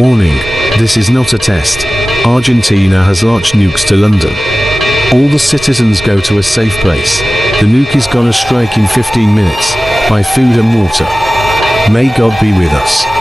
Warning, this is not a test. Argentina has launched nukes to London. All the citizens go to a safe place. The nuke is gonna strike in 15 minutes. Buy food and water. May God be with us.